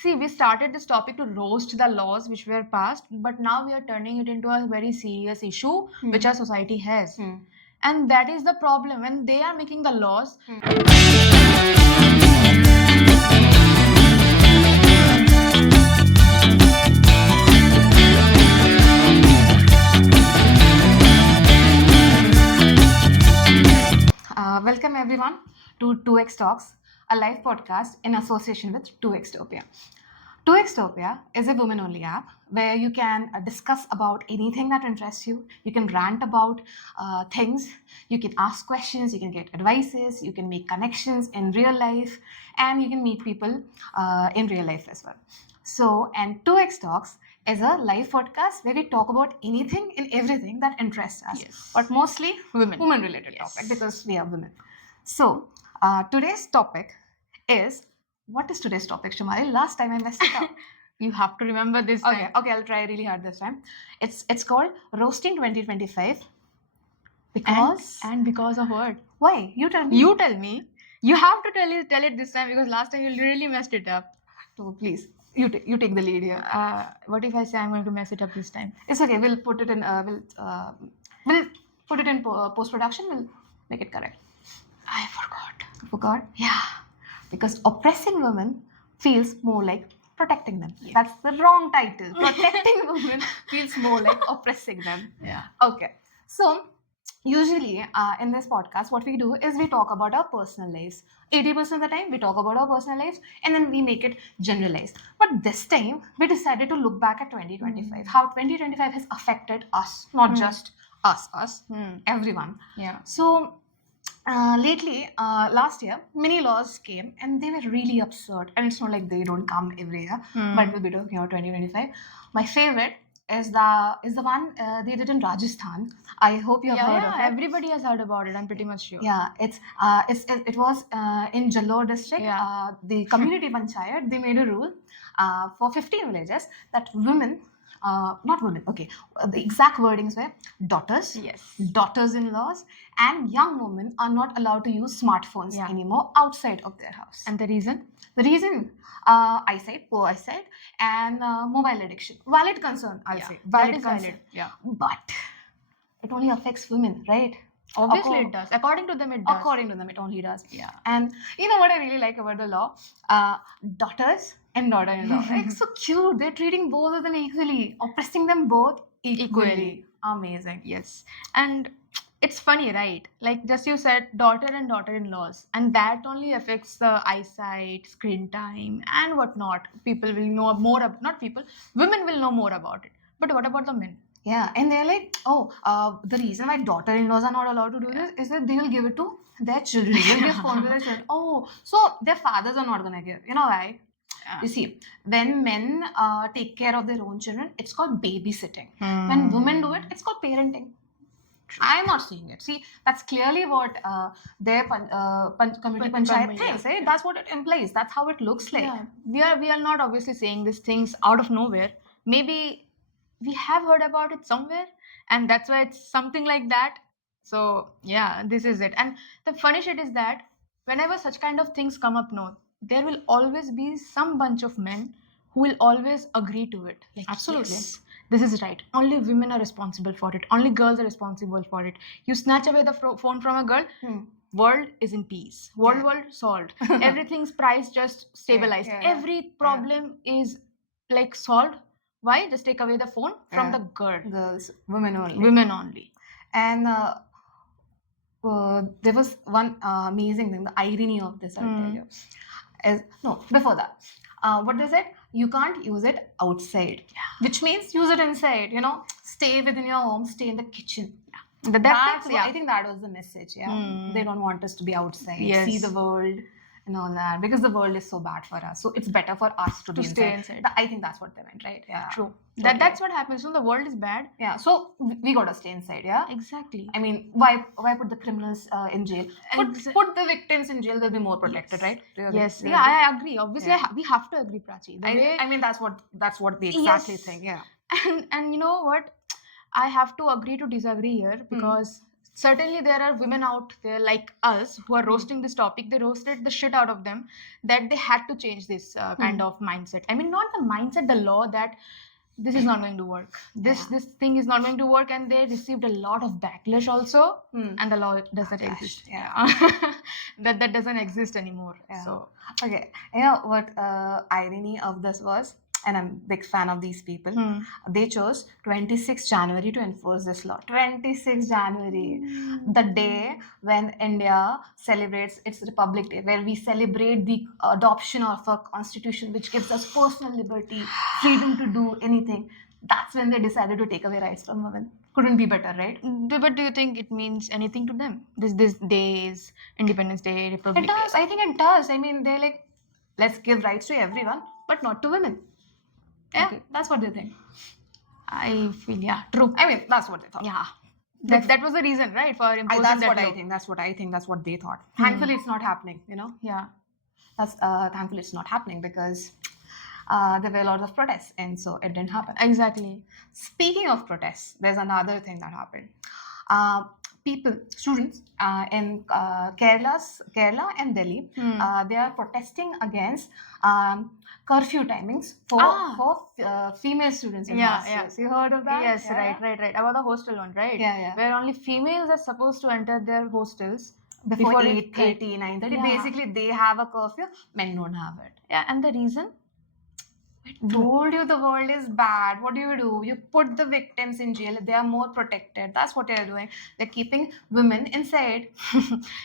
See, we started this topic to roast the laws which were passed, but now we are turning it into a very serious issue which our society has. And that is the problem. When they are making the laws, welcome everyone to 2x Talks, a live podcast in association with 2xtopia. 2xtopia is a women-only app where you can discuss about anything that interests you. You can rant about things, you can ask questions, you can get advices, you can make connections in real life, and you can meet people in real life as well. So, and 2x Talks is a live podcast where we talk about anything and everything that interests us, Yes. but mostly women-related Yes. topic because we are women. So, today's topic is, what is today's topic, Shumari? Last time I messed it up. You have to remember this Okay, time. I'll try really hard this time. It's called Roasting 2025. Because And because of what? why? You tell me. You tell me. You have to tell it this time because last time you really messed it up. So please, you take the lead here. What if I say I'm going to mess it up this time? It's okay. We'll put it in. We'll put it in post production. We'll make it correct. I forgot. Forgot? Yeah. Because oppressing women feels more like protecting them. Yes. That's the wrong title. Protecting women feels more like oppressing them. Yeah. Okay. So, usually in this podcast, what we do is we talk about our personal lives. 80% of the time, we talk about our personal lives and then we make it generalized. But this time, we decided to look back at 2025, how 2025 has affected us, not just us, everyone. Yeah. So, lately, last year, many laws came and they were really absurd. And it's not like they don't come every year, but we'll be talking about 2025. My favorite is the one they did in Rajasthan. I hope you have heard of it. Everybody has heard about it. I'm pretty much sure. Yeah, it was in Jalore district. Yeah. The community panchayat, they made a rule for 15 villages that women, not women, okay, the exact wordings were daughters, Yes. daughters-in-laws, and young women are not allowed to use smartphones Yeah. anymore outside of their house. And the reason? The reason, eyesight, poor eyesight, and mobile addiction. Valid concern, I'll say. That is concern. valid. Yeah. But it only affects women, right? Obviously it does. According to them it does. According to them, it only does. Yeah. And you know what I really like about the law? Daughters and daughter-in-law. Like, so cute. They're treating both of them equally, oppressing them both equally. Amazing. Yes. And it's funny, right? Like just you said, daughter and daughter-in-laws, and that only affects the eyesight, screen time, and whatnot. People will know more. Not people. Women will know more about it. But what about the men? Yeah, and they're like, the reason why daughter-in-laws are not allowed to do this is that they will give it to their children. They'll give phone to their children. Oh, so their fathers are not gonna give. You know why? Yeah. You see, when men take care of their own children, it's called babysitting. When women do it, it's called parenting. I'm not seeing it. See, that's clearly what their community panchayat thinks. Right? That's what it implies. That's how it looks like. Yeah. We are not obviously saying these things out of nowhere. Maybe we have heard about it somewhere, and that's why it's something like that. So yeah, this is it. And the funny shit is that whenever such kind of things come up, no, there will always be some bunch of men who will always agree to it. Like, Absolutely. yes, this is right. Only women are responsible for it. Only girls are responsible for it. You snatch away the phone from a girl, world is in peace. World solved. Everything's price just stabilized. yeah. Every problem is like solved. Why? Just take away the phone from the girl. Girls, women only. Women only. And there was one amazing thing, the irony of this, I'll tell you. Before that, what they said, you can't use it outside, which means use it inside, stay within your home, stay in the kitchen. I think that was the message, They don't want us to be outside, Yes. see the world and all that, because the world is so bad for us. So it's better for us to be stay inside. I think that's what they meant, right? Yeah. True. Totally. That's what happens. So the world is bad. Yeah, so we gotta stay inside, yeah? Exactly. I mean, why put the criminals in jail? Exa- Put the victims in jail, they'll be more protected, Yes. right? Do you agree? Yes. Do you Yeah, agree? I agree. Obviously, Yeah. we have to agree, Prachi. The way I mean, that's what they exactly Yes. think, yeah. and you know what? I have to agree to disagree here because certainly there are women out there like us who are roasting this topic. They roasted the shit out of them that they had to change this kind of mindset. I mean, not the mindset, the law that this is not going to work. This thing is not going to work, and they received a lot of backlash also. And the law doesn't exist. Yeah. That doesn't exist anymore. Yeah. So Okay, you know what irony of this was, and I'm a big fan of these people. They chose 26 January to enforce this law. 26 January, the day when India celebrates its Republic Day, where we celebrate the adoption of a constitution which gives us personal liberty, freedom to do anything. That's when they decided to take away rights from women. Couldn't be better, right? But do you think it means anything to them? This day is Independence Day, Republic It does. I think it does. I mean, they're like, let's give rights to everyone, but not to women. Yeah, Okay. that's what they think. I feel, yeah, true. I mean, that's what they thought. Yeah. That was the reason, right, for imposing That's that what I law. think. That's what I think. That's what they thought. Thankfully, it's not happening. You know, Yeah. that's thankfully it's not happening because there were a lot of protests, and so it didn't happen. Exactly. Speaking of protests, there's another thing that happened. Students in Kerala and Delhi, they are protesting against curfew timings for female students in Yeah, hostels. You heard of that? Yes, Yeah. right. About the hostel one, right? Yeah. Where only females are supposed to enter their hostels Before it- 8:30, 9:30. Yeah. Basically, they have a curfew. Men don't have it. Yeah, and the reason? Told you the world is bad. What do? You put the victims in jail. They are more protected. That's what they're doing. They're keeping women inside.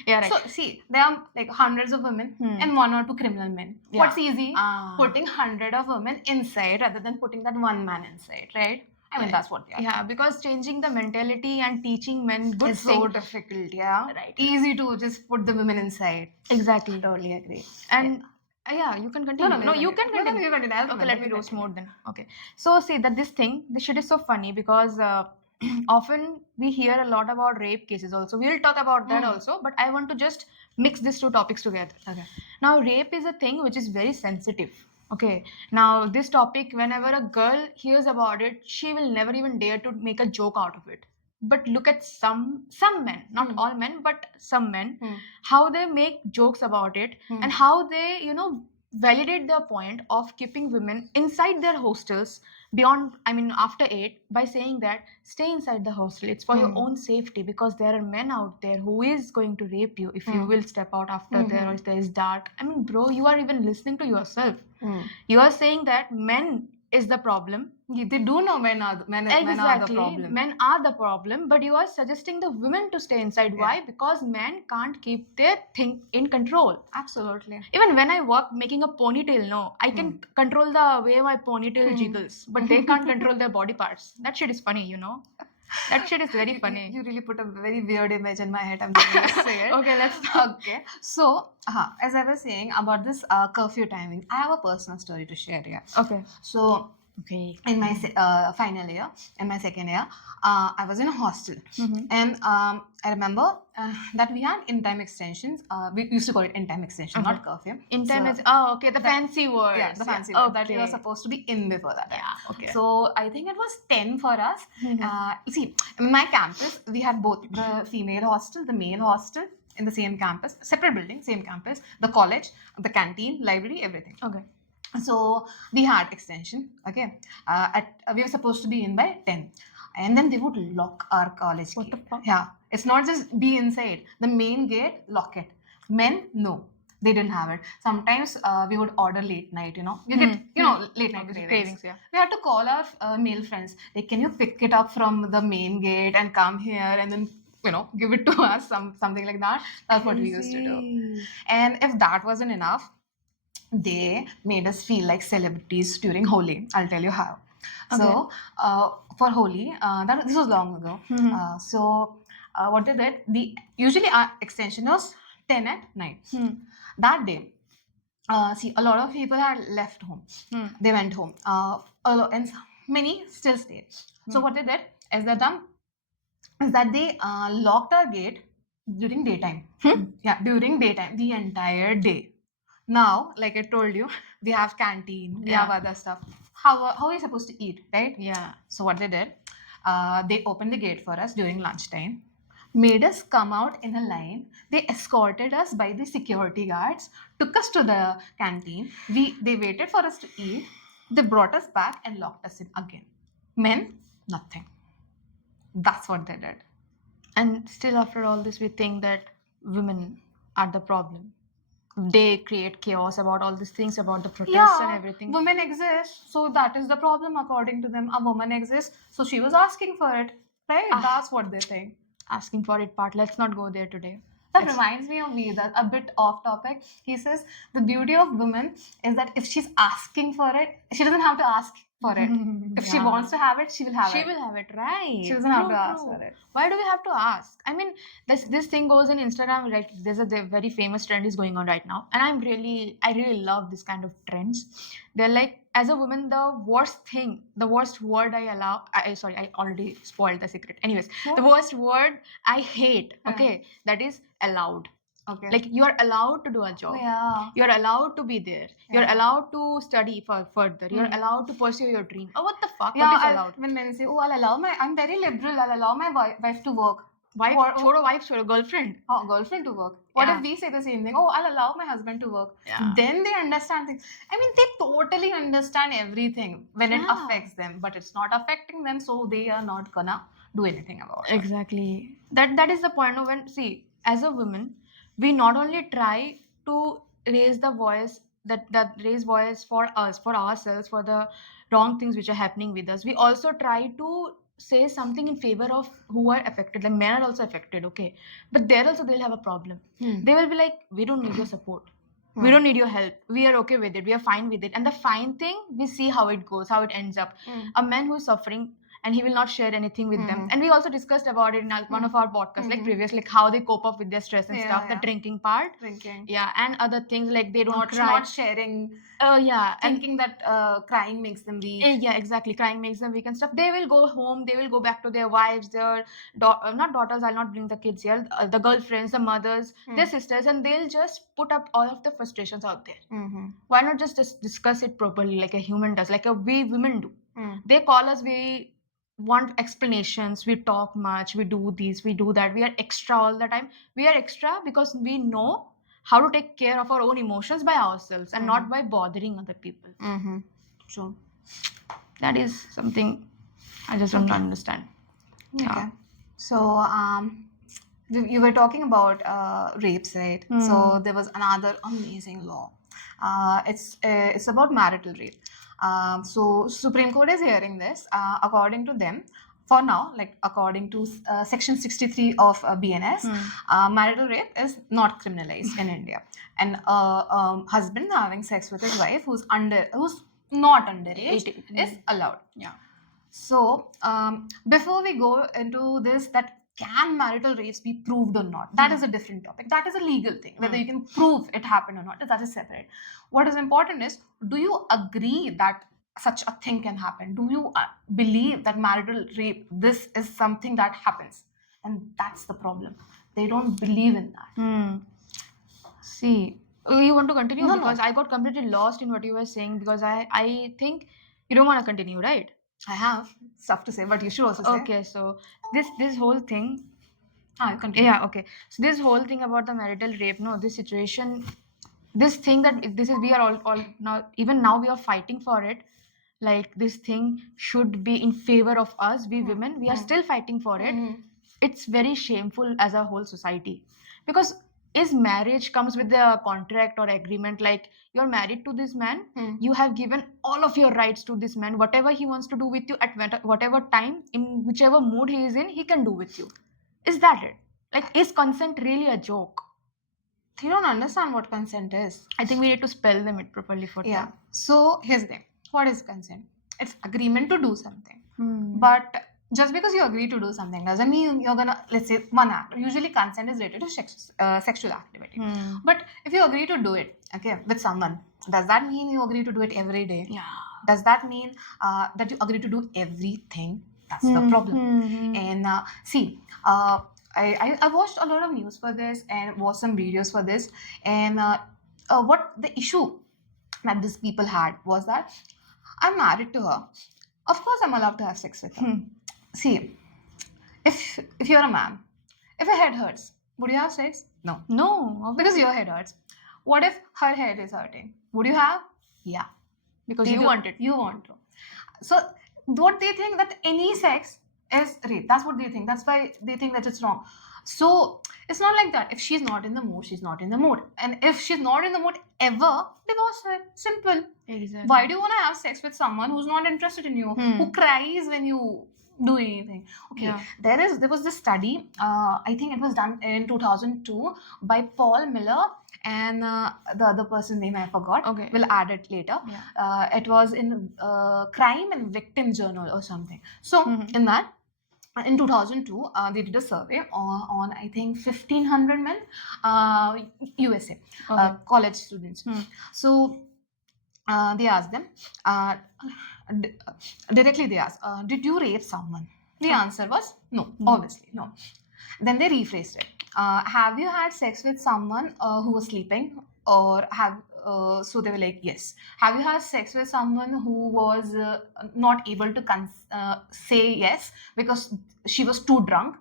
Yeah, right. So see, there are like hundreds of women and one or two criminal men. Yeah. What's easy? Ah. Putting 100 of women inside rather than putting that one man inside, right? I mean, Right. that's what they are. Yeah, because changing the mentality and teaching men good It's so things. difficult, yeah. Right. Easy to just put the women inside. Exactly. Totally agree. And yeah, you can continue. No, you can continue. You continue. I'll Okay, comment. let me You roast continue. more then. Okay. So see that this shit is so funny because often we hear a lot about rape cases also. We will talk about that also, but I want to just mix these two topics together. Okay. Now, rape is a thing which is very sensitive. Okay. Now, this topic, whenever a girl hears about it, she will never even dare to make a joke out of it. But look at some men, not all men, but some men, how they make jokes about it and how they, validate their point of keeping women inside their hostels beyond, after 8 by saying that stay inside the hostel. It's for your own safety because there are men out there who is going to rape you if you will step out after there or if there is dark. I mean, bro, you are even listening to yourself. You are saying that men is the problem. They do know men are the problem. Men are the problem, but you are suggesting the women to stay inside. Why? Because men can't keep their thing in control. Absolutely. Even when I work making a ponytail, no, I can control the way my ponytail jiggles, but they can't control their body parts. That shit is funny, That shit is very funny. You really put a very weird image in my head. I'm just going to say it. Okay, let's start. Okay. So, as I was saying about this curfew timing, I have a personal story to share here. Okay. So, Okay. in my final year, in my second year, I was in a hostel. And I remember that we had in-time extensions. We used to call it in-time extension, not curfew. In time So, the fancy word. yeah, the fancy word that you were supposed to be in before that. Yeah, okay. So I think it was 10 for us. See, in my campus, we had both the female hostel, the male hostel in the same campus, separate building, same campus, the college, the canteen, library, everything. Okay. So we had extension, okay. We were supposed to be in by 10. And then they would lock our college What gate. the fuck? Yeah. It's not just be inside. The main gate, lock it. Men, no. They didn't have it. Sometimes we would order late night, You get, late night cravings. Yeah. We had to call our male friends. Like, can you pick it up from the main gate and come here and then, give it to us, something like that. That's what we used to do. And if that wasn't enough, they made us feel like celebrities during Holi. I'll tell you how. So, for Holi, this was long ago. What they did, usually our extension was 10 at night. That day, see, a lot of people had left home. They went home. And many still stayed. So, what they did is that they locked our gate during daytime. Yeah, during daytime, the entire day. Now, like I told you, we have canteen, we have other stuff. How are you supposed to eat, right? Yeah. So what they did, they opened the gate for us during lunchtime. made us come out in a line. They escorted us by the security guards, took us to the canteen. They waited for us to eat. They brought us back and locked us in again. Men, nothing. That's what they did. And still, after all this, we think that women are the problem. They create chaos about all these things, about the protests and everything. Women exist, so that is the problem according to them. A woman exists, so she was asking for it, right? Ah. That's what they think. Asking for it part. Let's not go there today. That Let's- reminds me of Vedas, a bit off topic. He says the beauty of women is that if she's asking for it, she doesn't have to ask for it. If she Yeah. wants to have it, she will have She it. will have it, right? She doesn't have True, to ask true. for it. Why do we have to ask? I mean, this thing goes in Instagram. Like, there's a very famous trend is going on right now, and I really love this kind of trends. They're like, as a woman, the worst thing, the worst word I allow. Sorry, I already spoiled the secret. Anyways, No? the worst word I hate. Yeah. Okay, that is allowed. Okay. Like, you are allowed to do a job. yeah. You're allowed to be there. You're Yeah. allowed to study further. You're Mhm. allowed to pursue your dream. Oh, what the fuck? Yeah, what is allowed? when men say, "Oh, I'm very liberal. I'll allow my wife to work." Wife, Or- छोड़ो girlfriend. Oh, girlfriend to work. What Yeah. if we say the same thing? Oh, I'll allow my husband to work. Yeah. Then they understand things. I mean, they totally understand everything when it Yeah. affects them, but it's not affecting them, so they are not gonna do anything about it. Exactly. That is the point of when, see, as a woman, we not only try to raise the voice, that raise voice for us, for ourselves, for the wrong things which are happening with us. We also try to say something in favor of who are affected. Like, men are also affected, okay, but there also they'll have a problem. Hmm. They will be like, we don't need your support. We Hmm. don't need your help. We are okay with it. We are fine with it. And the fine thing, we see how it goes, how it ends up. Hmm. A man who is suffering and he will not share anything with them. Mhm. And we also discussed about it in one of our podcasts, like Mhm. previously, like how they cope up with their stress and Yeah, stuff, the yeah. drinking part. Drinking. Yeah, and other things like they don't Not, cry. not sharing, Yeah, and thinking that crying makes them weak. yeah, exactly. Crying makes them weak and stuff. They will go home. They will go back to their wives, their not daughters. I'll not bring the kids here. The girlfriends, the mothers, their sisters, and they'll just put up all of the frustrations out there. Mm-hmm. Why not just discuss it properly, like a human does, like we women do? Mm. They call us. We want explanations. We talk much. We do this. We do that. We are extra all the time. We are extra because we know how to take care of our own emotions by ourselves and not by bothering other people. Mm-hmm. True. That is something I just don't understand. Okay. Yeah. So, you were talking about rapes, right? So there was another amazing law. It's about marital rape. So Supreme Court is hearing this. According to them, for now, like according to Section 63 of BNS, marital rape is not criminalized in India, and husband having sex with his wife who's not underage is allowed. Yeah. So, before we go into this, that can marital rapes be proved or not? That is a different topic. That is a legal thing. Whether you can prove it happened or not, that is separate. What is important is, do you agree that such a thing can happen? Do you believe that marital rape, this is something that happens? And that's the problem. They don't believe in that. See, you want to continue? No, because I got completely lost in what you were saying, because I think you don't want to continue, right? I have stuff to say, but you should also say. Okay, so this whole thing. Continue. Yeah, okay. So this whole thing about the marital rape, no, this situation, this thing that this is, we are all now, even now we are fighting for it. Like, this thing should be in favor of us, we women. We are still fighting for it. It's very shameful as a whole society, because is marriage comes with a contract or agreement, like you're married to this man, you have given all of your rights to this man. Whatever he wants to do with you at whatever time, in whichever mood he is in, he can do with you. Is that it? Like, is consent really a joke? You don't understand what consent is. I think we need to spell them it properly for Yeah. them. So here's the thing. What is consent? It's agreement to do something. Hmm. But just because you agree to do something doesn't mean you're gonna, let's say, one act. Usually consent is related to sexual activity. But if you agree to do it, okay, with someone, does that mean you agree to do it every day? Yeah. Does that mean that you agree to do everything? That's the problem. And see, I watched a lot of news for this and watched some videos for this. And what the issue that these people had was that I'm married to her. Of course, I'm allowed to have sex with her. See, if you're a man If your head hurts, would you have sex? No. No, Because your head hurts. What if her head is hurting? Would you have? Yeah. because They you do- want it. You want to. So what they think that any sex is rape. That's what they think. That's why they think that it's wrong. So it's not like that. If she's not in the mood, she's not in the mood. And if she's not in the mood ever, divorce her. Simple. Exactly. Why do you want to have sex with someone who's not interested in you, who cries when you do anything? Okay, Yeah. there was this study. I think it was done in 2002 by Paul Miller and the other person's name I forgot. Okay. We'll add it later. Yeah. It was in Crime and Victim Journal or something. So Mhm. in that. In 2002, they did a survey on I think 1,500 men, USA, Okay. college students. Hmm. So they asked them, d- directly they asked, did you rape someone? The answer was no, No. obviously no. Then they rephrased it. Have you had sex with someone who was sleeping, or have? So they were like, yes. Have you had sex with someone who was not able to say yes because she was too drunk?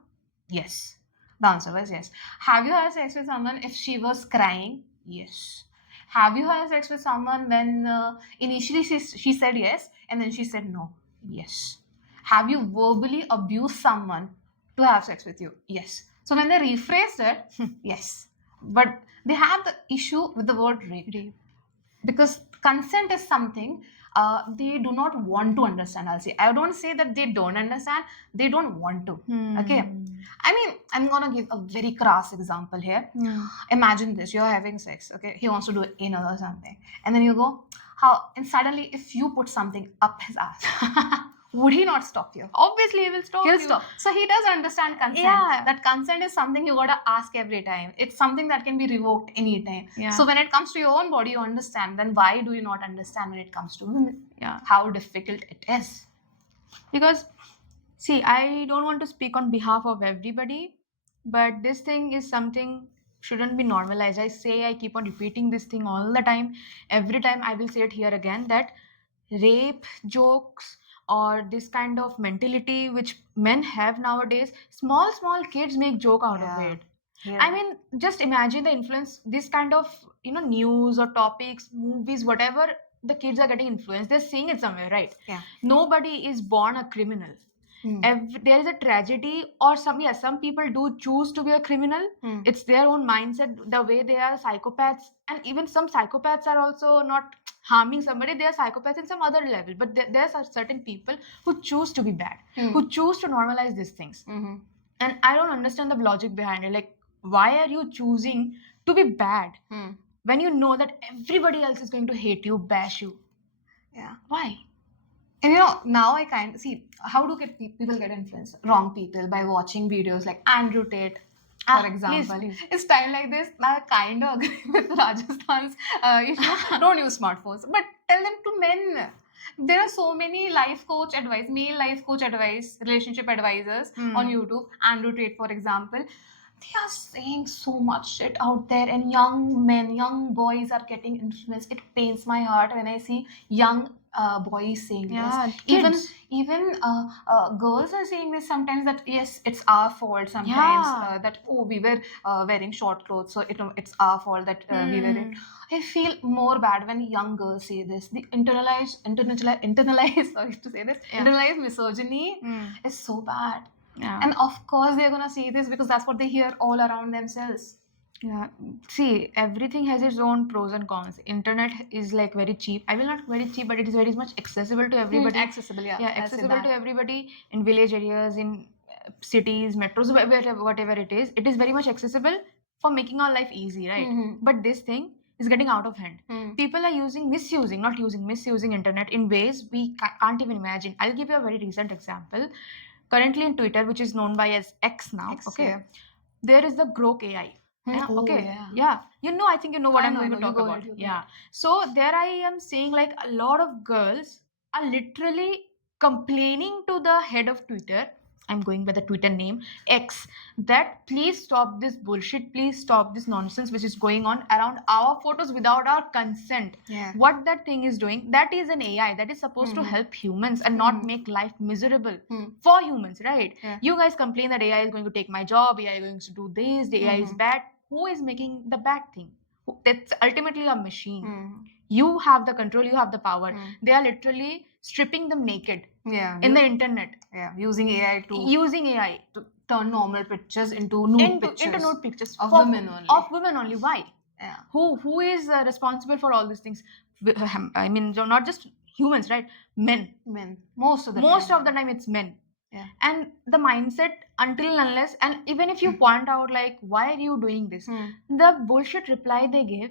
Yes. The answer was yes. Have you had sex with someone if she was crying? Yes. Have you had sex with someone when initially she said yes and then she said no? Yes. Have you verbally abused someone to have sex with you? Yes. So when they rephrased it, yes. But they have the issue with the word rape Rape. because consent is something they do not want to understand. I'll say, I don't say that they don't understand, they don't want to. Okay. I mean, I'm gonna give a very crass example here. Imagine this, you're having sex, okay? He wants to do anal or something. And then you go, how? And suddenly, if you put something up his ass, would he not stop you? Obviously, he will stop He'll you. stop. So he does understand consent. Yeah. That consent is something you gotta ask every time. It's something that can be revoked anytime. Yeah. So when it comes to your own body, you understand. Then why do you not understand when it comes to women? Yeah. How difficult it is. Because, see, I don't want to speak on behalf of everybody, but this thing is something shouldn't be normalized. I keep on repeating this thing all the time. Every time I will say it here again that rape jokes or this kind of mentality which men have nowadays, small kids make joke out of it. I mean, just imagine the influence, this kind of, news or topics, movies, whatever, the kids are getting influenced. They're seeing it somewhere, right? Yeah. Nobody is born a criminal. There is a tragedy, or some people do choose to be a criminal. It's their own mindset, the way they are psychopaths, and even some psychopaths are also not harming somebody. They are psychopaths in some other level, but there are certain people who choose to be bad, who choose to normalize these things. And I don't understand the logic behind it. Like, why are you choosing to be bad when you know that everybody else is going to hate you, bash you? Yeah. Why? And now I kind of see how do people get influenced? Wrong people by watching videos like Andrew Tate, for example. Please. It's time like this. I kind of agree with Rajasthan's don't use smartphones, but tell them to men. There are so many life coach advice, male life coach advice, relationship advisors on YouTube. Andrew Tate, for example. They are saying so much shit out there, and young men, young boys are getting influenced. It pains my heart when I see young boys saying this. Even girls are saying this sometimes, that yes, it's our fault sometimes. That we were wearing short clothes, so it's our fault that we were it. I feel more bad when young girls say this. The internalized sorry to say this, internalized misogyny is so bad. And of course they're gonna see this because that's what they hear all around themselves. Yeah. See, everything has its own pros and cons. Internet is like very cheap. I will not very cheap, but it is very much accessible to everybody. Accessible, yeah. I'll say Accessible that. to everybody in village areas, in cities, metros, whatever it is. It is very much accessible for making our life easy, right? But this thing is getting out of hand. People are misusing internet in ways we can't even imagine. I'll give you a very recent example. Currently in Twitter, which is known by as X now, there is the Grok AI. I think you know what I'm going to talk about. So there I am saying, like, a lot of girls are literally complaining to the head of Twitter I'm going by the Twitter name X, that please stop this bullshit, please stop this nonsense which is going on around our photos without our consent. Yeah. What that thing is doing, that is an AI that is supposed to Mhm. help humans and not Mhm. make life miserable Hmm. for humans, right? Yeah. You guys complain that AI is going to take my job, AI is going to do this, the AI is Mhm. bad. Who is making the bad thing? It's ultimately a machine. Mhm. You have the control, you have the power. Hmm. They are literally stripping them naked Yeah. in the internet Yeah. Using AI to using AI turn normal pictures into nude pictures into nude pictures of for- women only. of women only. Why? Yeah. Who is responsible for all these things? I mean, not just humans, right? Men. Men. Most of the Most time. of the time, it's men. Yeah. And the mindset, until and unless, and even if you point out like, why are you doing this? Hmm. The bullshit reply they give,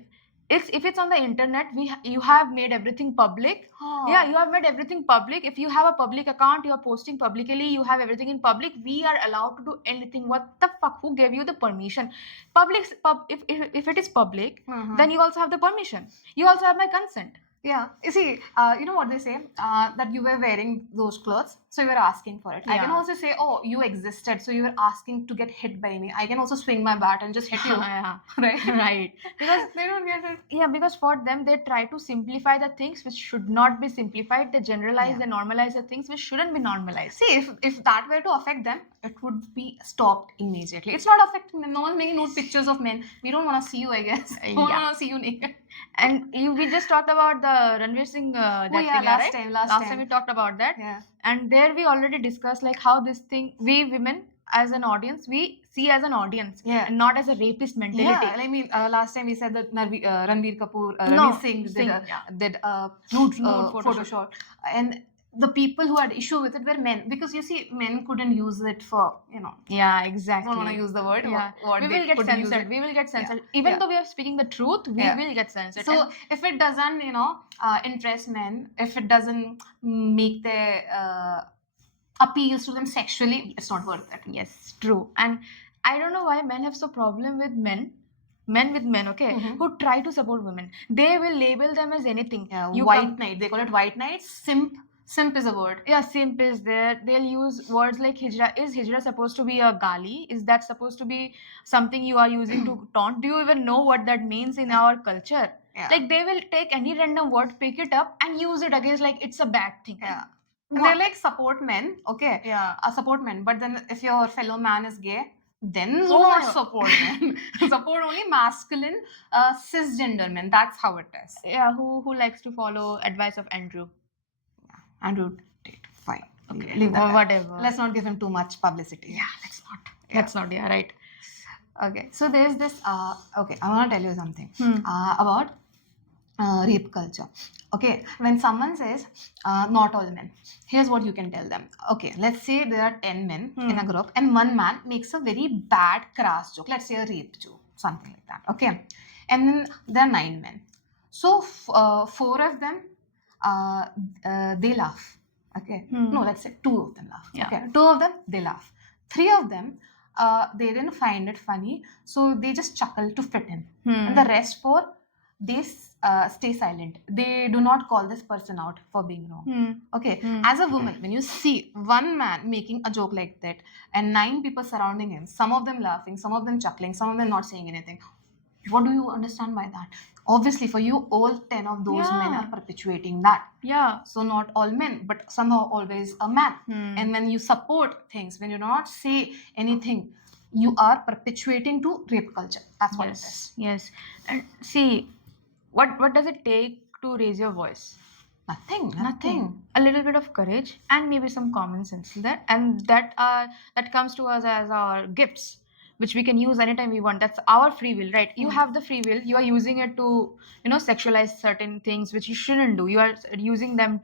it's if it's on the internet, you have made everything public. Oh. Yeah, you have made everything public. If you have a public account, you are posting publicly, you have everything in public, we are allowed to do anything. What the fuck? Who gave you the permission? If it is public, Mhm. then you also have the permission. You also have my consent. Yeah, you see, you know what they say, that you were wearing those clothes, so you were asking for it. I can Yeah. also say, oh, you existed, so you were asking to get hit by me. I can also swing my bat and just hit you, Yeah. right? Right. Because They don't get it. yeah, because for them they try to simplify the things which should not be simplified. They generalize, Yeah. they normalize the things which shouldn't be normalized. See, if that were to affect them, it would be stopped immediately. It's not affecting them. No one's making nude pictures of men. We don't want to see you, I guess. We don't Yeah. want to see you naked. And we just talked about the Ranveer Singh that Oh yeah, thing, last right? time, Last time we talked about that. Yeah. And there we already discussed like how this thing, we women as an audience, we see as an audience, Yeah. and not as a rapist mentality. Yeah, I mean, last time we said that Ranveer Kapoor, No, Ranveer Singh Singh, yeah. did nude, Nude photo photoshoot. shoot, and the people who had issue with it were men, because you see, men couldn't use it for, Yeah, I exactly. don't want to use the word. Yeah, what we they will get could use censored. it. We will get Yeah. censored. Even Yeah. though we are speaking the truth, we Yeah. will get censored. So And if it doesn't, interest men, if it doesn't make their appeals to them sexually, it's not worth it. yes, true. And I don't know why men have so problem with men with men, okay, Mhm. who try to support women. They will label them as anything. Yeah, You white come- knight. They call it white knight. Simp is a word. Yeah, simp is there. They'll use words like hijra. Is hijra supposed to be a gali? Is that supposed to be something you are using to taunt? Do you even know what that means in our culture? Yeah. Like they will take any random word, pick it up, and use it against like it's a bad thing. Yeah. And they're like support men, okay? Yeah. Support men. But then if your fellow man is gay, then do Oh not my- support men. Support only masculine, cisgender men. That's how it is. Yeah, who likes to follow advice of Andrew? Andrew Tate, fine. Okay, Leave that. whatever. Let's not give him too much publicity. Yeah, let's not. Yeah. Let's not. Yeah, right. Okay. So there's this. Okay, I want to tell you something Hmm. about rape culture. Okay, when someone says not all men, here's what you can tell them. Okay, let's say there are 10 men in a group, and one man makes a very bad, crass joke. Let's say a rape joke, something like that. Okay, and then there are 9 men. So 4 of them, they laugh. Okay, no, let's say 2 of them laugh. Yeah. Okay, 2 of them they laugh. 3 of them, they didn't find it funny, so they just chuckle to fit in. And the rest 4, they stay silent. They do not call this person out for being wrong. Okay, as a woman, when you see one man making a joke like that and 9 people surrounding him, some of them laughing, some of them chuckling, some of them not saying anything, what do you understand by that? Obviously, for you, all 10 of those men are Yeah. perpetuating that. Yeah. So not all men, but somehow always a man. And when you support things, when you do not say anything, you are perpetuating to rape culture. That's what it is. Yes. And see, what does it take to raise your voice? Nothing. A little bit of courage and maybe some common sense. That comes to us as our gifts, which we can use anytime we want. That's our free will, right? You have the free will. You are using it to, sexualize certain things which you shouldn't do. You are using them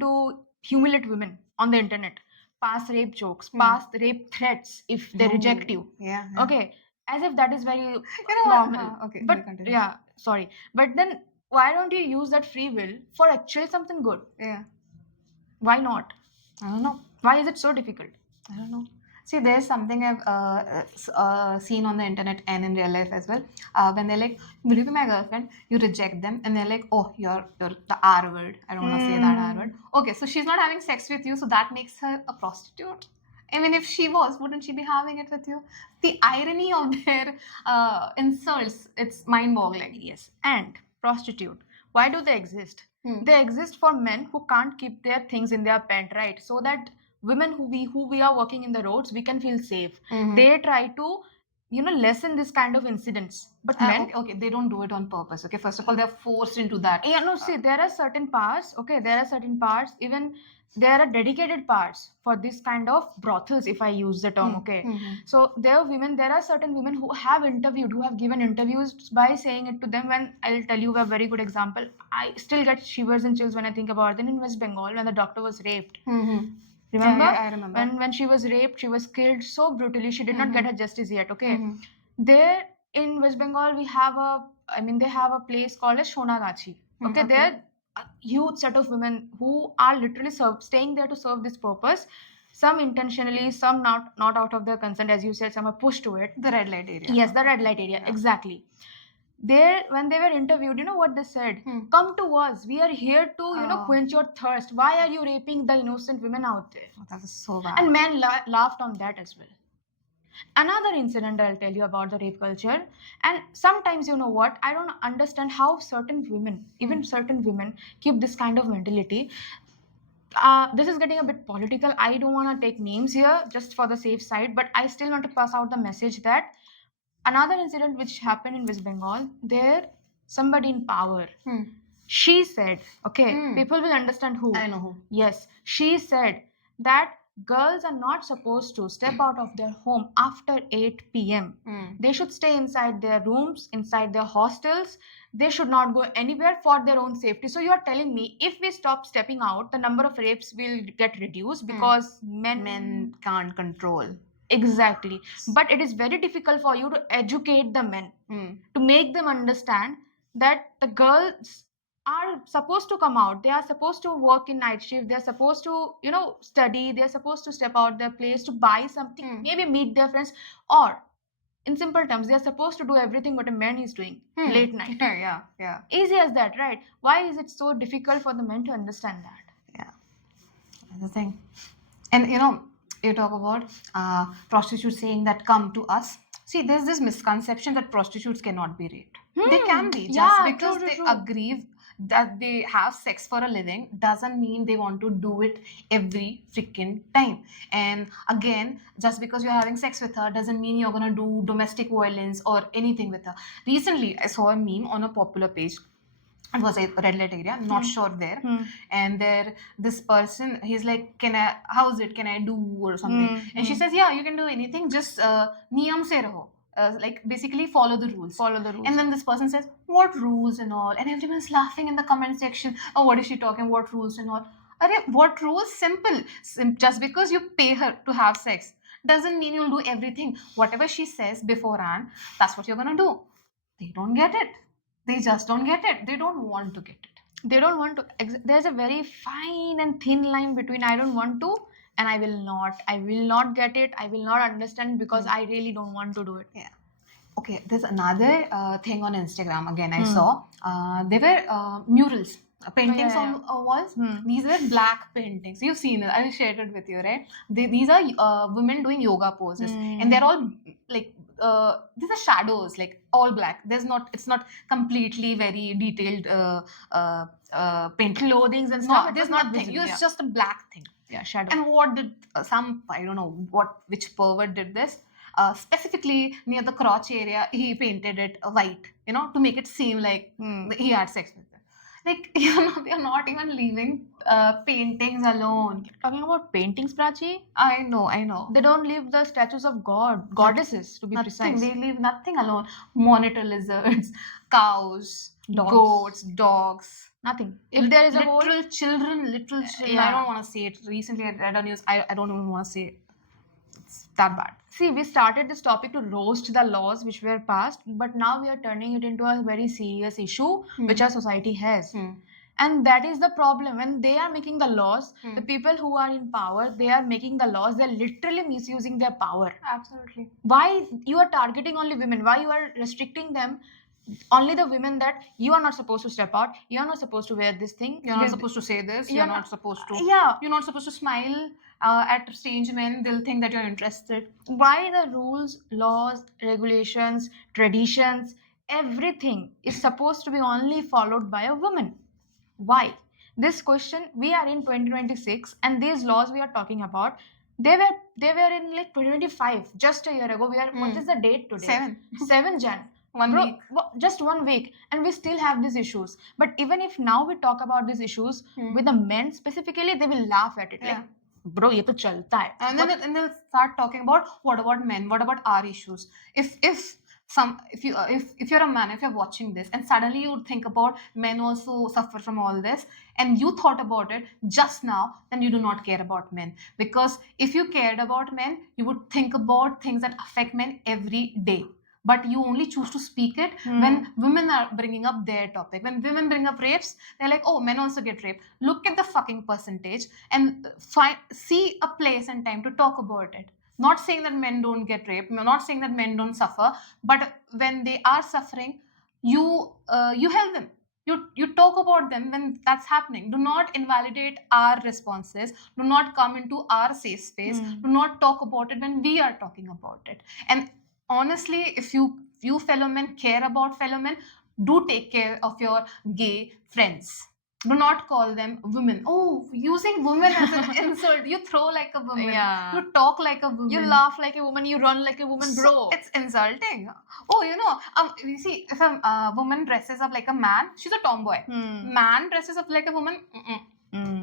to humiliate women on the internet, pass rape jokes, pass rape threats if they reject you. Yeah. Okay, as if that is very You know what? normal. Okay, But we continue. yeah, sorry. But then why don't you use that free will for actually something good? Yeah. Why not? I don't know. Why is it so difficult? I don't know. See, there's something I've seen on the internet and in real life as well. When they're like, "Will you be my girlfriend?" You reject them, and they're like, "Oh, you're the R word. I don't want to say that R word." Okay, so she's not having sex with you, so that makes her a prostitute. I mean, if she was, wouldn't she be having it with you? The irony of their insults, it's mind-boggling. Yes, and prostitute. Why do they exist? They exist for men who can't keep their things in their pant, right? So that women who we are working in the roads, we can feel safe. Mhm. They try to, lessen this kind of incidents. But men, Okay, they don't do it on purpose. Okay, first of all, they're forced into that. yeah, no, see, there are certain parts, okay, there are certain parts, even there are dedicated parts for this kind of brothels, if I use the term, okay. So there are certain women who have interviewed, who have given interviews by saying it to them. When I'll tell you a very good example, I still get shivers and chills when I think about it. In West Bengal, when the doctor was raped, remember? Yeah, I remember. When she was raped, she was killed so brutally, she did not get her justice yet, okay. Mhm. There in West Bengal, they have a place called as Shonagachi. Okay, okay. there a huge set of women who are literally staying there to serve this purpose. Some intentionally, some not out of their consent, as you said, some are pushed to it. The red light area. Yes, the red light area, Yeah. exactly. There, when they were interviewed, you know what they said? Come to us. We are here to, Oh. quench your thirst. Why are you raping the innocent women out there? Oh, that is so bad. And men laughed on that as well. Another incident I'll tell you about the rape culture. And sometimes, you know what, I don't understand how certain women, even certain women, keep this kind of mentality. This is getting a bit political. I don't want to take names here just for the safe side, but I still want to pass out the message that another incident which happened in West Bengal, there somebody in power, she said, okay, people will understand who. I know who. Yes, she said that girls are not supposed to step out of their home after 8 p.m. They should stay inside their rooms, inside their hostels. They should not go anywhere for their own safety. So you are telling me if we stop stepping out, the number of rapes will get reduced because men can't control. Exactly. But it is very difficult for you to educate the men, to make them understand that the girls are supposed to come out. They are supposed to work in night shift. They are supposed to, study. They are supposed to step out their place to buy something, maybe meet their friends, or in simple terms, they are supposed to do everything what a man is doing late night. Yeah. Easy as that, right? Why is it so difficult for the men to understand that? Yeah. That's the thing. And you talk about prostitutes saying that come to us. See, there's this misconception that prostitutes cannot be raped. They can be. Just Yeah, because true, they true. agree that they have sex for a living doesn't mean they want to do it every freaking time. And again, just because you're having sex with her doesn't mean you're going to do domestic violence or anything with her. Recently, I saw a meme on a popular page. It was a red light area, I'm not sure there. And there, this person, he's like, how's it? Can I do or something? And she says, yeah, you can do anything. Just niyam se raho. Like basically follow the rules. Follow the rules. And then this person says, what rules and all? And everyone's laughing in the comment section. Oh, what is she talking? What rules and all? What rules? Simple. Just because you pay her to have sex doesn't mean you'll do everything. Whatever she says beforehand, that's what you're gonna do. They don't get it. They just don't get it. They don't want to get it. They don't want to. There's a very fine and thin line between I don't want to and I will not. I will not get it. I will not understand because I really don't want to do it. Yeah. Okay, there's another thing on Instagram. Again, I saw there were murals, paintings on walls. These were black paintings. You've seen it. I shared it with you, right? These are women doing yoga poses, and they're all like these are shadows, like all black. It's not completely very detailed paint Clothings and No, stuff. there's it was not nothing. visible, It's just a black thing. yeah, shadow. And what did I don't know which pervert did this. Specifically near the crotch area, he painted it white, to make it seem like he had sex with her. Like, you're not even leaving paintings alone. Talking about paintings, Prachi, I know. they don't leave the statues of goddesses, to be Nothing. precise. They leave nothing alone. Monitor lizards, cows, Dogs. goats, dogs. Nothing. If there is a hole, literal children. yeah. I don't want to say it. Recently, I read a news. I don't even want to say it. It's that bad. see, we started this topic to roast the laws which were passed, but now we are turning it into a very serious issue which our society has. And that is the problem. When they are making the laws, the Hmm. people who are in power, they are making the laws, they're literally misusing their power. Absolutely. Why you are targeting only women? Why you are restricting them? Only the women, that you are not supposed to step out, you are not supposed to wear this thing, You're not supposed to say this. you're You're not- not supposed to. yeah. You're not supposed to smile at strange men. They'll think that you're interested. Why the rules, laws, regulations, traditions, everything is supposed to be only followed by a woman? Why? This question, we are in 2026, and these laws we are talking about, they were in like 2025, just a year ago. We are, what Hmm. is the date today? 7 Jan.1 Bro, week. just 1 week, and we still have these issues. But even if now we talk about these issues Hmm. with the men specifically, they will laugh at it. Yeah. Like, bro, ye to chalta hai. And then and they'll start talking about what about men? What about our issues? If you're a man, if you're watching this, and suddenly you think about men also suffer from all this, and you thought about it just now, then you do not care about men. Because if you cared about men, you would think about things that affect men every day. But you only choose to speak it when women are bringing up their topic. When women bring up rapes, they're like, oh, men also get raped. Look at the fucking percentage and see a place and time to talk about it. Not saying that men don't get raped, not saying that men don't suffer, but when they are suffering, you help them. You talk about them when that's happening. Do not invalidate our responses. Do not come into our safe space. Do not talk about it when we are talking about it. And honestly, if you fellow men care about fellow men, do take care of your gay friends. Do not call them women. Oh, using women as an insult. You throw like a woman. Yeah. You talk like a woman. You laugh like a woman, you run like a woman, bro. It's insulting. Oh, you see, if a woman dresses up like a man, she's a tomboy. Man dresses up like a woman,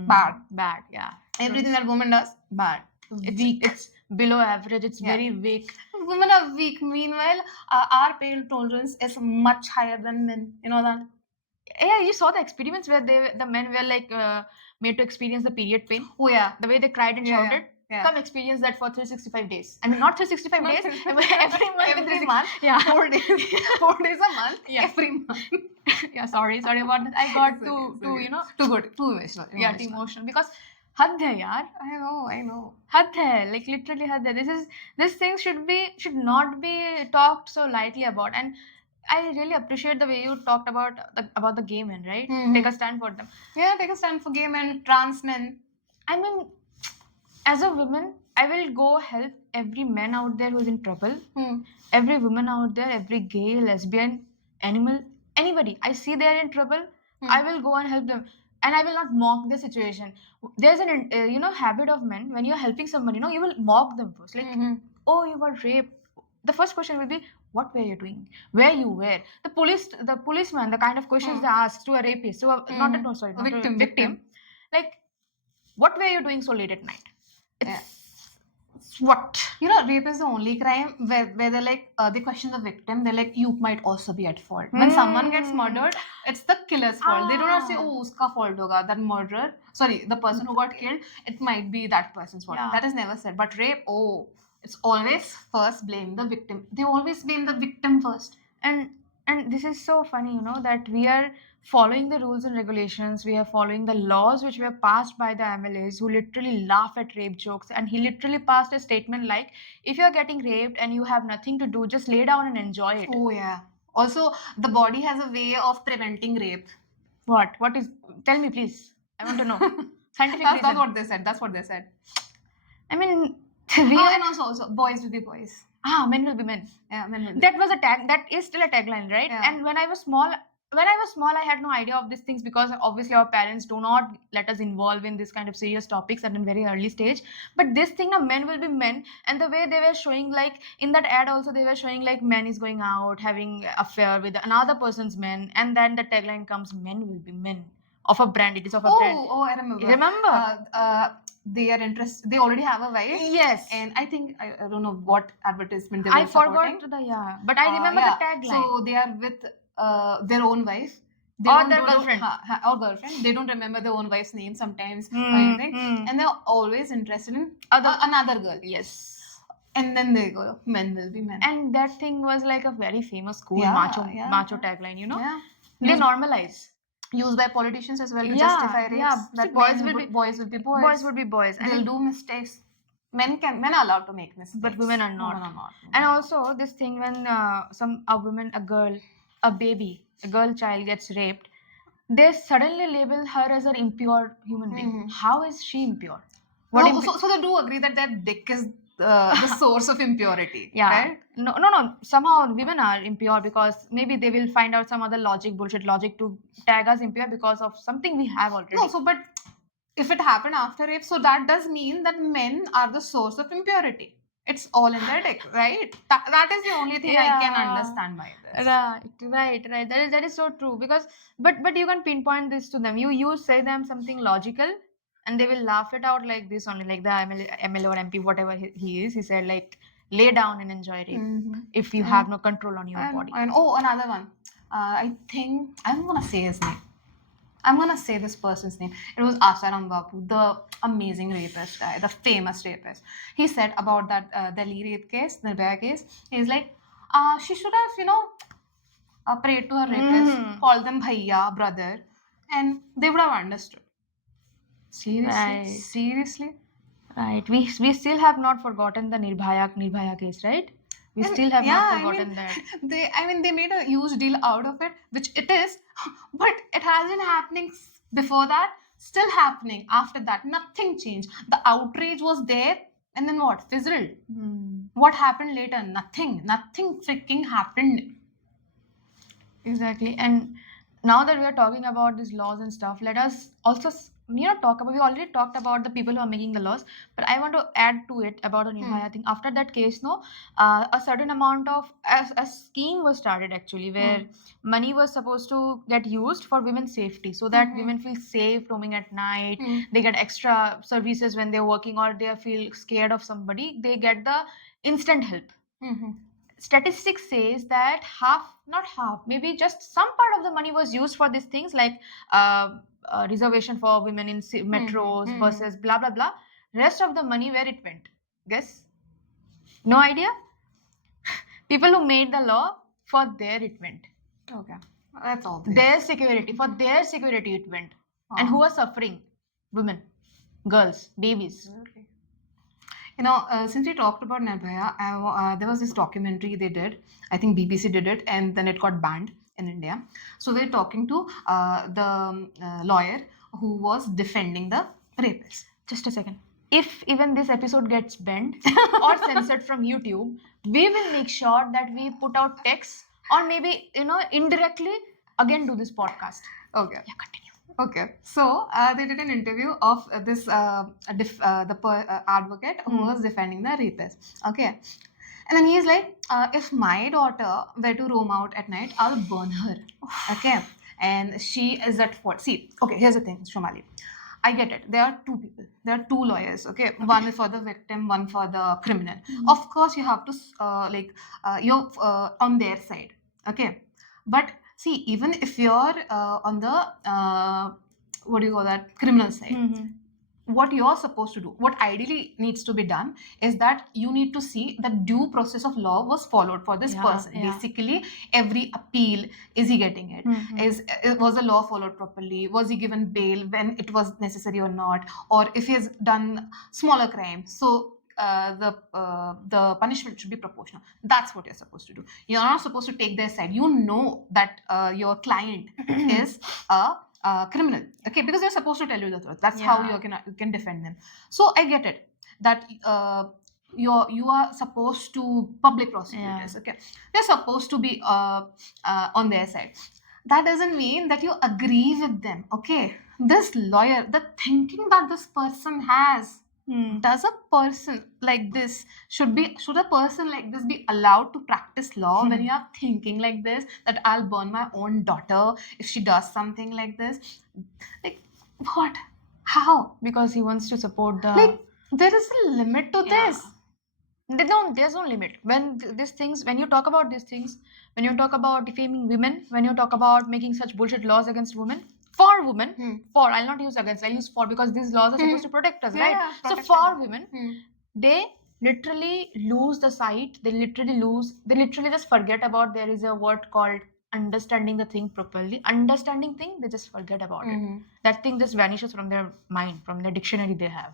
bad. Yeah. Everything that woman does, bad. Weak. It's below average. It's Yeah. very weak. Women are weak. Meanwhile, our pain tolerance is much higher than men. You know that? Yeah, you saw the experiments where the men were like made to experience the period pain. Oh yeah. The way they cried and Yeah, shouted. yeah. Come experience that for 365 days. I mean, not 365 days. Every month. Every month. Yeah. 4 days. 4 days a month. Yeah. Every month. Yeah. Sorry about that. I got It's okay, it's okay. you know. Too good. Too emotional. Yeah, too emotional because had hai yaar. I know. Had hai, like literally had hai. This thing should not be talked so lightly about. And I really appreciate the way you talked about the gay men, right? Mhm. Take a stand for them. Yeah, take a stand for gay men, trans men. I mean, as a woman, I will go help every man out there who's in trouble, every woman out there, every gay, lesbian, animal, anybody. I see they're in trouble, I will go and help them. And I will not mock the situation. There's an habit of men, when you're helping somebody, you will mock them first. Like, oh, you got raped. The first question will be, what were you doing? Where you were? The policeman, the kind of questions they ask to a rapist, to a not a victim. Like, what were you doing so late at night? What? Rape is the only crime where they're like, they question the victim. They're like, you might also be at fault. When someone gets murdered, it's the killer's fault. They do not say, oh, uska fault hoga, that murderer. Sorry, the person who got killed, it might be that person's fault. Yeah. That is never said. But rape, oh, it's always first blame the victim. They always blame the victim first. And this is so funny, that we are following the rules and regulations, we are following the laws which were passed by the MLAs who literally laugh at rape jokes. And he literally passed a statement like, if you're getting raped and you have nothing to do, just lay down and enjoy it. Oh, yeah. Also, the body has a way of preventing rape. What is, tell me please, I want to know. Scientific That's reason. That's what they said. I mean, and also boys will be boys. Men will be men. Yeah, men will be. That was a tag. That is still a tagline, right? Yeah. And when I was small, I had no idea of these things because obviously our parents do not let us involve in this kind of serious topics at a very early stage. But this thing, men will be men, and the way they were showing, like in that ad also, they were showing like men is going out having affair with another person's men, and then the tagline comes, men will be men. Of a brand, it is of a brand. Oh, I remember. Remember? They are interested. They already have a wife. Yes. And I think I don't know what advertisement they were I supporting. forgot but I remember the tagline. So they are with their own wife. They Or don't their know- girlfriend. Or girlfriend. They don't remember their own wife's name sometimes or anything. And they're always interested in another girl. Yes. And then they go, men will be men. And that thing was like a very famous cool Yeah, macho yeah. macho tagline, Yeah. They normalize. used by politicians as well to Yeah, justify rapes. yeah. That See, boys men will would, be- boys would be boys. Boys would be boys. I They'll mean, do mistakes. Men are allowed to make mistakes, but women are not. Women are not. And also this thing when a woman, a girl, a baby, a girl child gets raped, they suddenly label her as an impure human being. Mhm. How is she impure? No, What so they do agree that their dick is the source of impurity. Yeah. Right? No. Somehow women are impure because maybe they will find out some other bullshit logic to tag us impure because of something we have already. No, so but if it happened after rape, so that does mean that men are the source of impurity. It's all in their dick, right? That is the only thing I can Yeah. understand by this. Right. That is so true because but you can pinpoint this to them. You say them something logical, and they will laugh it out like this only, like the ML or MP, whatever he is. He said like, lay down and enjoy rape Mhm. if you Yeah. have no control on your body. And oh, another one. I think I'm gonna say his name. I'm gonna say this person's name. It was Asaram Babu, the amazing rapist guy, the famous rapist. He said about that Delhi rape case, Nirbhaya case. He's like, she should have, prayed to her rapist, Mhm. called them bhaiya, brother, and they would have understood. Seriously, Right. seriously. Right. We still have not forgotten the Nirbhaya case, right? We And still have yeah, not I forgotten mean, that. they made a huge deal out of it, which it is, but it has been happening before that, still happening after that. Nothing changed. The outrage was there, and then what? Fizzled. Hmm. What happened later? Nothing. Nothing freaking happened. Exactly. And now that we are talking about these laws and stuff, let us also talk about. We already talked about the people who are making the laws, but I want to add to it about the Nirbhaya thing. After that case, no, a certain amount of a scheme was started actually, where money was supposed to get used for women's safety, so that women feel safe roaming at night. They get extra services when they're working, or they feel scared of somebody. They get the instant help. Statistics says that not half, maybe just some part of the money was used for these things, like reservation for women in metros, buses, blah blah blah. Rest of the money, where it went? Guess? No idea. People who made the law, for there it went. Okay, that's all. Their security, for their security it went. And who are suffering? Women, girls, babies. Since we talked about Nirbhaya, there was this documentary they did. I think BBC did it, and then it got banned in India. So we're talking to the lawyer who was defending the rapist. Just a second. If even this episode gets banned or censored from YouTube, we will make sure that we put out text, or maybe indirectly again do this podcast. Okay. Yeah, continue. Okay, so they did an interview of this advocate who was defending the rapist. Okay, and then he's like, if my daughter were to roam out at night, I'll burn her. Okay, and she is at fault. See, okay, here's the thing, Shomali. I get it. There are two people. There are two lawyers. Okay, one is for the victim, one for the criminal. Of course, you have to you're on their side. Okay, but see, even if you're on the what do you call that, criminal side, what you're supposed to do, what ideally needs to be done, is that you need to see that due process of law was followed for this person. Basically, every appeal, is he getting it? Was the law followed properly? Was he given bail when it was necessary or not? Or if he has done smaller crime, so the punishment should be proportional. That's what you're supposed to do. You're not supposed to take their side. You know that your client is a criminal, okay, because they're supposed to tell you the truth. That's how you can defend them. So I get it that you are supposed to public prosecutors, okay, they're supposed to be on their side. That doesn't mean that you agree with them, okay. This lawyer, the thinking that this person has, does a person like this should a person like this be allowed to practice law when you are thinking like this, that I'll burn my own daughter if she does something like this? Like, what? How? Because he wants to support the. Like, there is a limit to this. There's no limit. When you talk about these things, when you talk about defaming women, when you talk about making such bullshit laws against women, for women, I'll not use against, I'll use for, because these laws are supposed to protect us, right? So for women, they literally lose the sight. They literally just forget about there is a word called understanding the thing properly, understanding thing, they just forget about it. Mhm. That thing just vanishes from their mind, from their dictionary they have.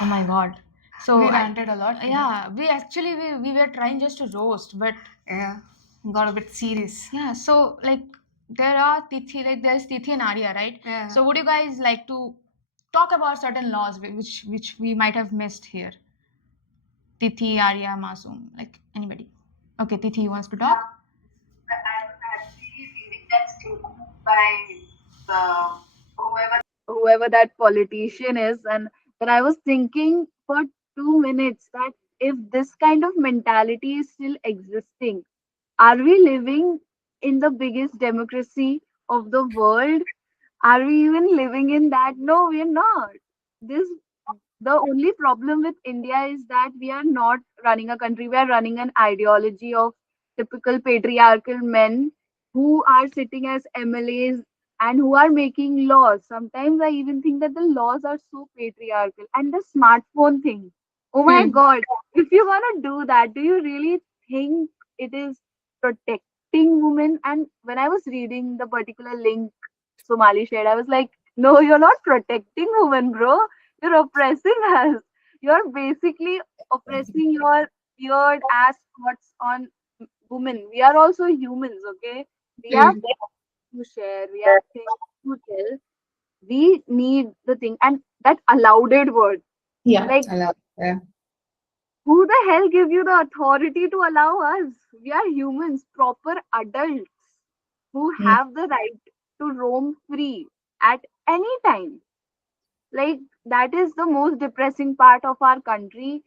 Oh my god. So We I- ranted a lot today. yeah, we actually we were trying just to roast, but Yeah. Got a bit serious. yeah, so like there are Tithi, like there's Tithi and Arya, right? Yeah. So would you guys like to talk about certain laws which we might have missed here? Tithi, Arya, Masoom, like anybody. Okay, Tithi wants to talk. I was actually reading that statement by whoever that politician is, and then I was thinking for 2 minutes that if this kind of mentality is still existing, are we living in the biggest democracy of the world? Are we even living in that? No, we're not. This The only problem with India is that we are not running a country. We are running an ideology of typical patriarchal men who are sitting as MLAs and who are making laws. Sometimes I even think that the laws are so patriarchal. And the smartphone thing. Oh my God. If you want to do that, do you really think it is protecting women? And when I was reading the particular link Somali shared, I was like, no, you're not protecting women, bro. You're oppressing us. You're basically oppressing your weird ass thoughts on women. We are also humans, okay? We have things to share. We have things to tell. We need the thing. And that allowed word. Yeah, Like, I love yeah. who the hell give you the authority to allow us? We are humans, proper adults who Mm. have the right to roam free at any time. Like, that is the most depressing part of our country.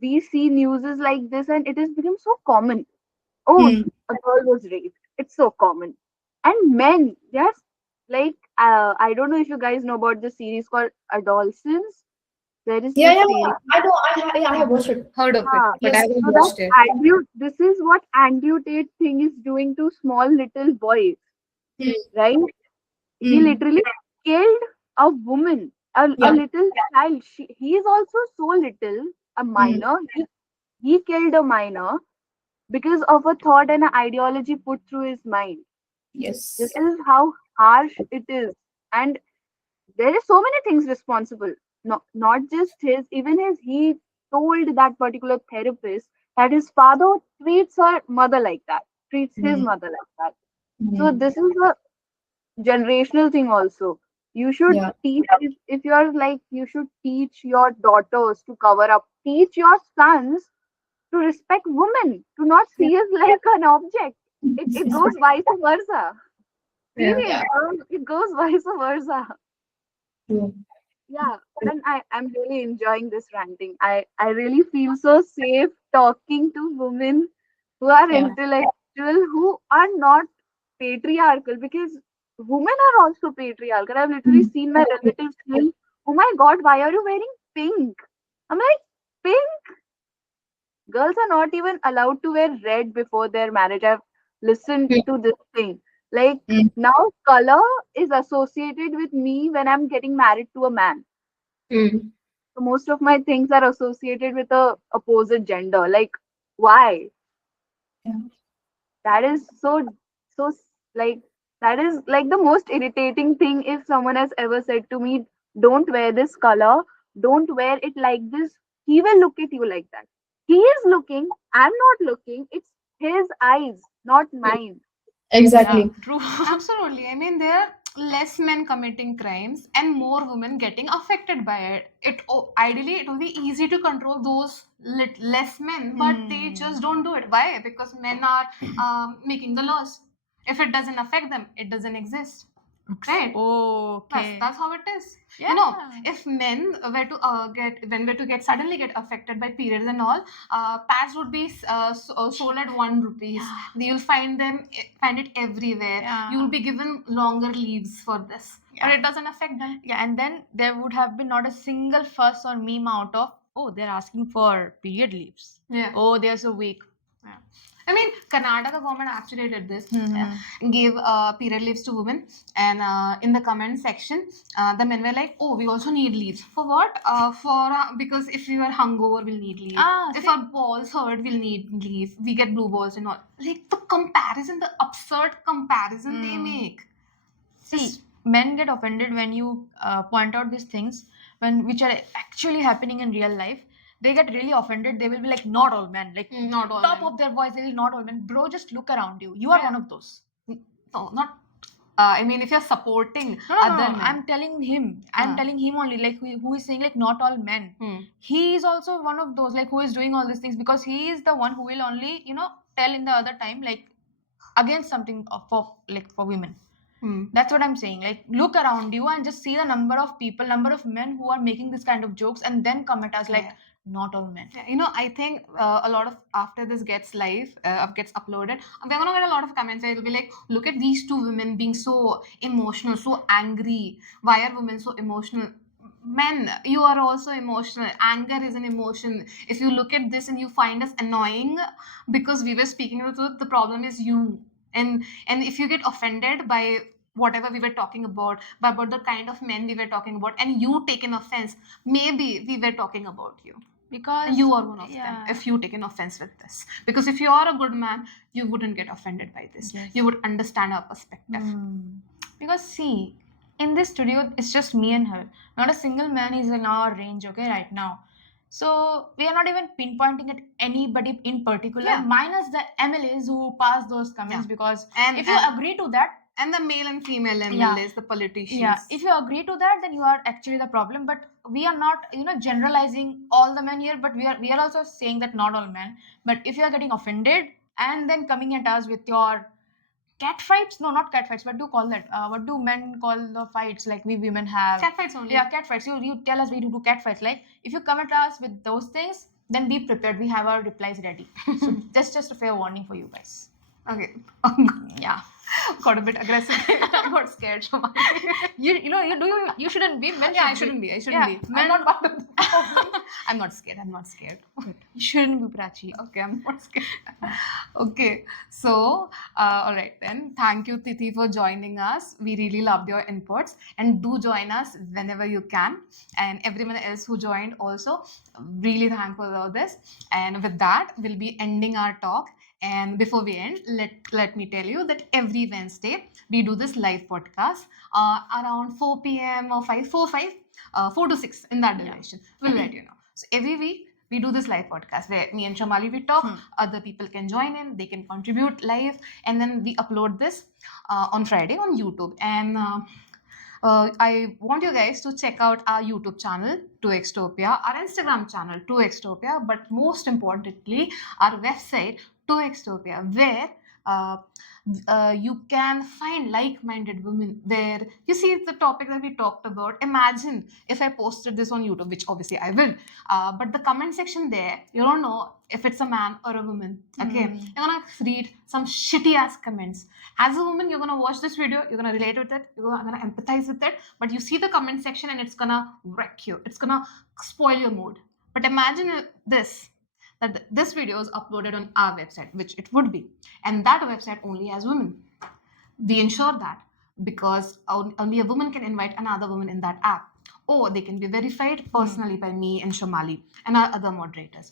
We see newses like this and it has become so common. Oh, Mm. a girl was raped. It's so common. And men, yes, like, I don't know if you guys know about the series called Adolescence. There is Yeah, this yeah, series. I know. I have watched it, heard of it, Ah, but I Yes. haven't so that watched it. This is what Andrew Tate thing is doing to small little boys, Mm. right? He Mm. literally killed a woman, a Yeah. little child. He is also so little, a minor. He killed a minor because of a thought and an ideology put through his mind. This Yes. is how harsh it is. And there is so many things responsible. No, not just his, even he told that particular therapist that his father treats her mother like that, treats his Mm. mother like that. So Mm. this is a generational thing also. You should Yeah. teach if you're like you should teach your daughters to cover up, teach your sons to respect women, to not Yeah. see us like an object. It goes vice versa. Yeah. Serious, it goes vice versa. True. Yeah, and I'm really enjoying this ranting. I really feel so safe talking to women who are Yeah. intellectual, who are not patriarchal, because women are also patriarchal. I've literally seen my relatives saying, "Oh my God, why are you wearing pink?" I'm like, "Pink? Girls are not even allowed to wear red before their marriage." I've listened Mm. to this thing. Like, Mm. now color is associated with me when I'm getting married to a man. Mm. So most of my things are associated with the opposite gender. Like, why? Yeah. That is so like that is like the most irritating thing. If someone has ever said to me, "Don't wear this color, don't wear it like this," he will look at you like that. He is looking. I'm not looking. It's his eyes, not mine. Yeah, Exactly. true. Absolutely. I mean, there are less men committing crimes and more women getting affected by it. Ideally, it will be easy to control those less men, but they just don't do it. Why? Because men are making the laws. If it doesn't affect them, it doesn't exist. Right? Okay. That's how it is. Yeah. You know, if men were to get suddenly get affected by periods and all, pads would be sold at 1 rupees. You'll find it everywhere. Yeah. You'll be given longer leaves for this, but Yeah. it doesn't affect them. Yeah, and then there would have been not a single fuss or meme out of, oh, they're asking for period leaves. Yeah. Oh, they're so weak. Yeah. I mean, Karnataka government actually did this. Mhm. Gave period leaves to women, and in the comment section, the men were like, "Oh, we also need leaves for what? Because if we were hungover, we'll need leave. If See, our balls hurt, we'll need leave. We get blue balls and all. Like the comparison, the absurd comparison they Hmm. make. see, men get offended when you point out these things which are actually happening in real life. They get really offended. They will be like, "Not all men." Like Not all top men. of their voice, they will not all men. Bro, just look around you. You are Yeah. one of those. No, not. I mean, if you're supporting No, other men. I'm telling him. I'm Huh. telling him only, like who is saying like not all men. Hmm. He is also one of those like who is doing all these things because he is the one who will only tell in the other time like against something for women. Hmm. That's what I'm saying. Like, look around you and just see the number of people, number of men who are making this kind of jokes, and then come at us like, Yeah. not all men. Yeah, I think a lot of after this gets live, gets uploaded, we're gonna get a lot of comments where it'll be like, look at these two women being so emotional, so angry. Why are women so emotional? Men, you are also emotional. Anger is an emotion. If you look at this and you find us annoying because we were speaking the truth, the problem is you. And if you get offended by whatever we were talking about the kind of men we were talking about, and you take an offense, maybe we were talking about you. Because You are one of them yeah. if you take an offense with this. Because if you are a good man, you wouldn't get offended by this. Yes. You would understand our perspective. Because see, in this studio, it's just me and her. Not a single man is in our range, okay, right now. So we are not even pinpointing at anybody in particular, Yeah. minus the MLAs who pass those comments. Yeah. Because And if you agree to that, and the male and female Yeah. MLAs, the politicians. yeah, if you agree to that, then you are actually the problem. But we are not, generalizing all the men here. But we are also saying that not all men. But if you are getting offended and then coming at us with your cat fights, no, not cat fights. What do you call that? What do men call the fights like we women have? Cat fights only. Yeah, cat fights. You tell us we do cat fights. Like if you come at us with those things, then be prepared. We have our replies ready. So that's just a fair warning for you guys. Okay. Yeah. Got a bit aggressive. I got scared. You shouldn't be. Men Yeah, I should shouldn't be. I Yeah, shouldn't be. men- I'm not part of the problem. I'm not scared. I'm not scared. You shouldn't be, Prachi. Okay, I'm not scared. Okay, so all right then. Thank you, Tithi, for joining us. We really loved your inputs, and do join us whenever you can. And everyone else who joined also, really thankful for this. And with that, we'll be ending our talk. And before we end, let me tell you that every Wednesday we do this live podcast around 4 p.m. or 4 to 6 in that Yeah. duration. We'll let you know. So every week we do this live podcast where me and Shamali we talk. Hmm. Other people can join in. They can contribute live, and then we upload this on Friday on YouTube. And I want you guys to check out our YouTube channel, 2xtopia, our Instagram channel, 2xtopia, but most importantly, our website, 2xtopia, where you can find like-minded women, where you see the topic that we talked about. Imagine if I posted this on YouTube, which obviously I will, but the comment section there, you don't know if it's a man or a woman. Okay, you're gonna read some shitty ass comments. As a woman, you're gonna watch this video, you're gonna relate with it, you're gonna empathize with it, but you see the comment section and it's gonna wreck you, it's gonna spoil your mood. But imagine that this video is uploaded on our website, which it would be, and that website only has women. We ensure that because only a woman can invite another woman in that app, or they can be verified personally by me and Shomali and our other moderators.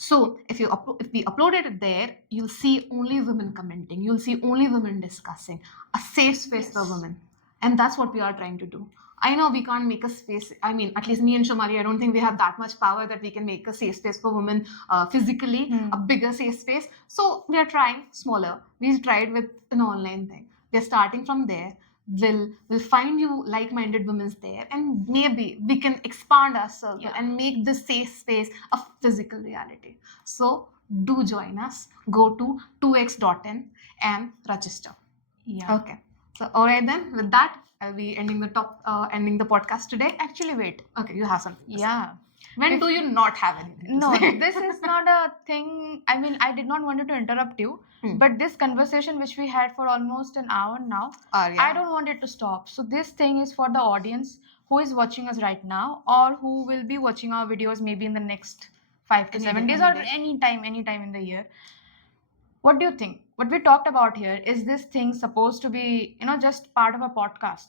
So if we uploaded it there, you'll see only women commenting, you'll see only women discussing, a safe space for women. And that's what we are trying to do. I know we can't make a space. I mean, at least me and Shomali, I don't think we have that much power that we can make a safe space for women physically, a bigger safe space. So we are trying smaller. We tried with an online thing. We're starting from there. We'll find you like-minded women there, and maybe we can expand our circle and make this safe space a physical reality. So do join us. Go to 2x.in and register. Yeah. Okay. So all right then. With that, I'll be ending the podcast today. Actually, wait. Okay, you have something. to say. Yeah. When do you not have anything? to No, say? this is not a thing. I mean, I did not want to interrupt you, but this conversation which we had for almost an hour now, Yeah. I don't want it to stop. So this thing is for the audience who is watching us right now, or who will be watching our videos maybe in the next 5 to Any 7 day, days, or any day. anytime in the year. What do you think? What we talked about here, is this thing supposed to be, just part of a podcast?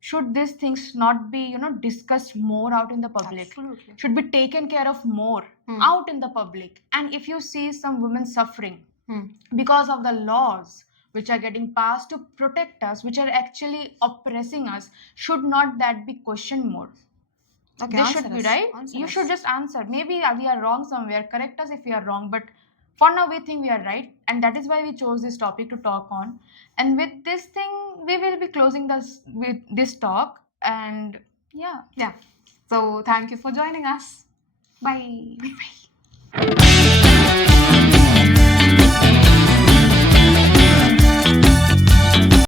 Should these things not be, discussed more out in the public? Absolutely. Should be taken care of more Hmm. out in the public? And if you see some women suffering Hmm. because of the laws which are getting passed to protect us, which are actually oppressing us, should not that be questioned more? Okay, This answer should be us. right. Answer You us. should just answer. Maybe we are wrong somewhere. Correct us if we are wrong. But for now, we think we are right, and that is why we chose this topic to talk on. And with this thing, we will be closing this with this talk. And yeah. Yeah. So thank you for joining us. Bye. Bye.